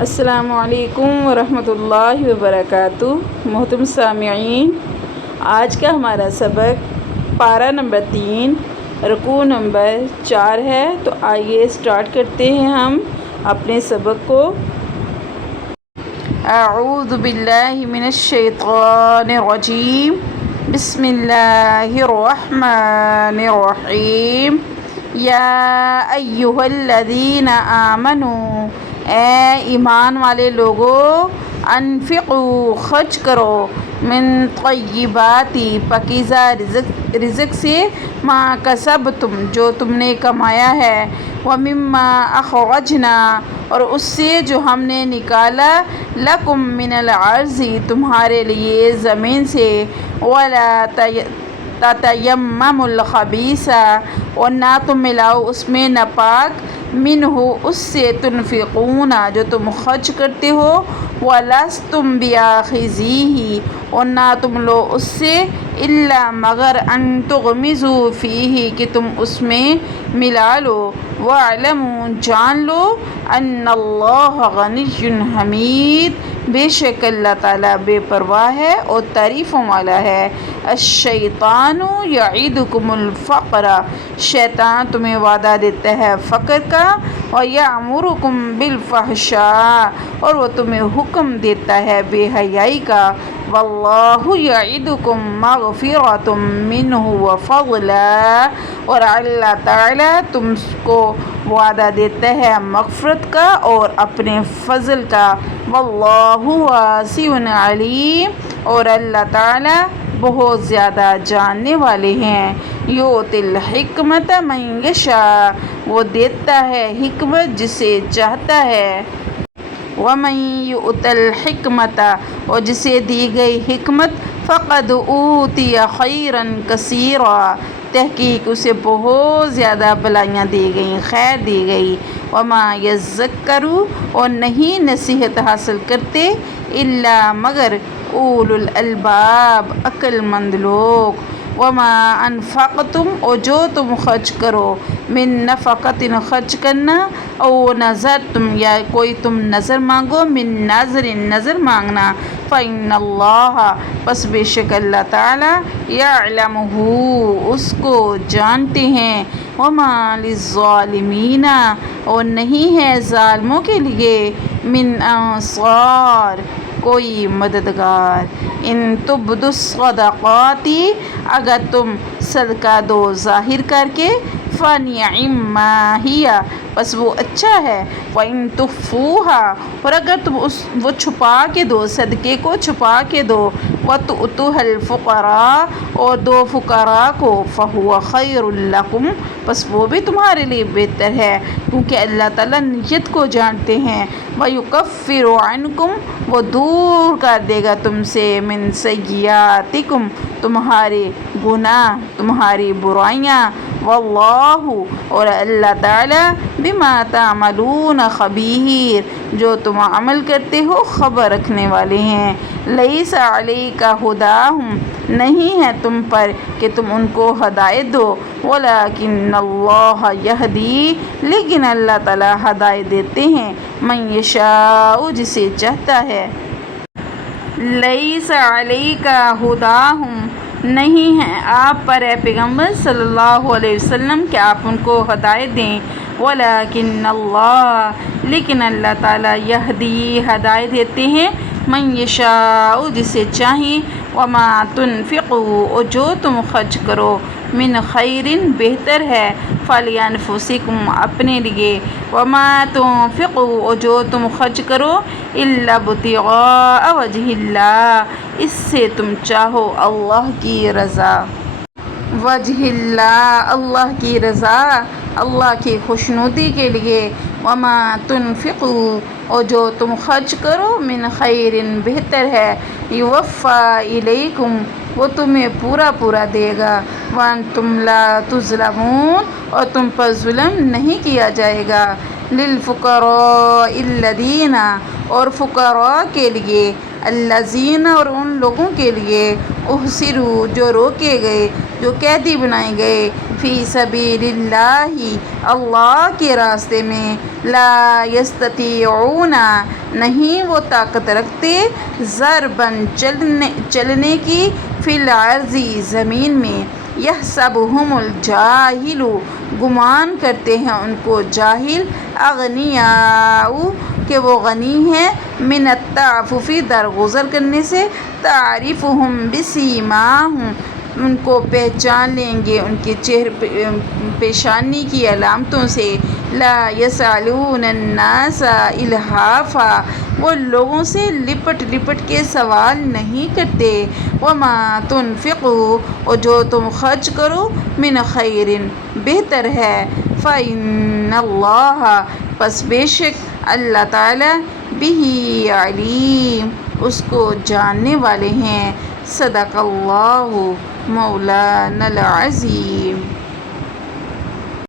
السلام علیکم ورحمۃ اللہ وبرکاتہ۔ محترم سامعین، آج کا ہمارا سبق پارہ نمبر 3 رکوع نمبر 4 ہے، تو آئیے سٹارٹ کرتے ہیں ہم اپنے سبق کو۔ اعوذ باللہ من الشیطان الرجیم، بسم اللہ الرحمن الرحیم۔ یا ایھا الذین آمنوا، اے ایمان والے لوگو، انفقوا خرچ کرو، من طیبات پاکیزہ رزق سے، ما کسبتم جو تم نے کمایا ہے، ومما اخرجنا اور اس سے جو ہم نے نکالا، لکم من الارض تمہارے لیے زمین سے، ولا تتیمموا الخبیث اور نہ تم ملاؤ اس میں ناپاک، منہ اس سے، تنفقون جو تم خرچ کرتے ہو، ولستم بآخذیہ اور نہ تم لو اس سے، الا مگر ان تغمضوا فیہ کہ تم اس میں ملا لو، واعلموا جان لو، ان اللہ غنی حمید بے شک اللہ تعالیٰ بے پرواہ ہے اور تعریفوں والا ہے۔ الشیطان یعدکم الفقر شیطان تمہیں وعدہ دیتا ہے فقر کا، ویأمرکم بالفحشاء اور وہ تمہیں حکم دیتا ہے بے حیائی کا، واللہ یعدکم مغفرۃ منہ وفضلا اور اللہ تعالیٰ تم کو وعدہ دیتا ہے مغفرت کا اور اپنے فضل کا، واللہ واسع علیم اور اللہ تعالیٰ بہت زیادہ جاننے والے ہیں۔ یؤتی الحکمت من یشاء وہ دیتا ہے حکمت جسے چاہتا ہے، ومن یؤت الحکمت اور جسے دی گئی حکمت، فقد اوتی خیرا کثیرا تحقیق اسے بہت زیادہ بھلائیاں دی گئیں، خیر دی گئی، وما یذکر اور نہیں نصیحت حاصل کرتے، الا مگر اولو الالباب عقل مند لوگ، وما انفقتم اور جو تم خرچ کرو، من نفقۃ خرچ کرنا، او نظر تم یا کوئی تم نظر مانگو، من نظر نظر مانگنا، فإن اللہ پس بے شک اللہ تعالیٰ، یعلمہ اس کو جانتے ہیں، وما للظالمین اور نہیں ہے ظالموں کے لیے، من انصار کوئی مددگار، ان تبدوا الصدقات اگر تم صدقہ دو ظاہر کر کے، فنعما ہی بس وہ اچھا ہے، وَإِن تُخْفُوهَا اور اگر تم وہ چھپا کے دو، صدقے کو چھپا کے دو، وَتُؤْتُوهَا الْفُقَرَاءَ اور دو فقراء کو، فَهُوَ خَيْرٌ لَكُمْ بس وہ بھی تمہارے لیے بہتر ہے، کیونکہ اللہ تعالیٰ نیت کو جانتے ہیں، وَيُكَفِّرُ عَنْكُمْ وہ دور کر دے گا تم سے، مِن سیئاتکم تمہارے گناہ، تمہاری برائیاں، واللہ اور اللہ تعالیٰ بما تعملون خبیر جو تم عمل کرتے ہو خبر رکھنے والے ہیں۔ لیس علیک ھداھم نہیں ہے تم پر کہ تم ان کو ہدایت دو، ولکن اللہ یہدی لیکن اللہ تعالیٰ ہدایت دیتے ہیں، من یشاء جسے چاہتا ہے۔ لیس علیک ھداھم نہیں ہے آپ پر اے پیغمبر صلی اللہ علیہ وسلم کہ آپ ان کو ہدایت دیں، ولیکن اللہ لیکن اللہ تعالیٰ یہدی ہدایت دیتے ہیں، من یشاء جسے چاہیں، وما تنفقوا اور جو تم خرچ کرو، من خیر بہتر ہے، فلانفسکم اپنے لیے، وما تنفقوا اور جو تم خرچ کرو، الا ابتغاء وجہ اللہ اس سے تم چاہو اللہ کی رضا، وجہ اللہ اللہ کی رضا، اللہ کی خوشنودی کے لیے، وما تنفقوا اور جو تم خرچ کرو، من خیر بہتر ہے، یوفی الیکم وہ تمہیں پورا پورا دے گا، وانتم لا تظلمون اور تم پر ظلم نہیں کیا جائے گا، للفقراء الذین اور فقراء کے لیے، الذین اور ان لوگوں کے لیے، احصروا جو روکے گئے، جو قیدی بنائے گئے، فی سبیل اللہ اللہ کے راستے میں لا یستطیعون نہیں وہ طاقت رکھتے ضربا چلنے کی فی الارض زمین میں یحسبہم الجاہل گمان کرتے ہیں ان کو جاہل اغنیاء کہ وہ غنی ہیں من التعفف درگزر کرنے سے تعریفہم بسیماہم ان کو پہچان لیں گے ان کے چہرے پیشانی کی علامتوں سے لا یسألون الناس الحافا وہ لوگوں سے لپٹ لپٹ کے سوال نہیں کرتے وما تنفقوا اور جو تم خرچ کرو من خیر بہتر ہے فإن اللہ پس بے شک اللہ تعالی بہ علیم اس کو جاننے والے ہیں صدق اللہ مولانا العظیم.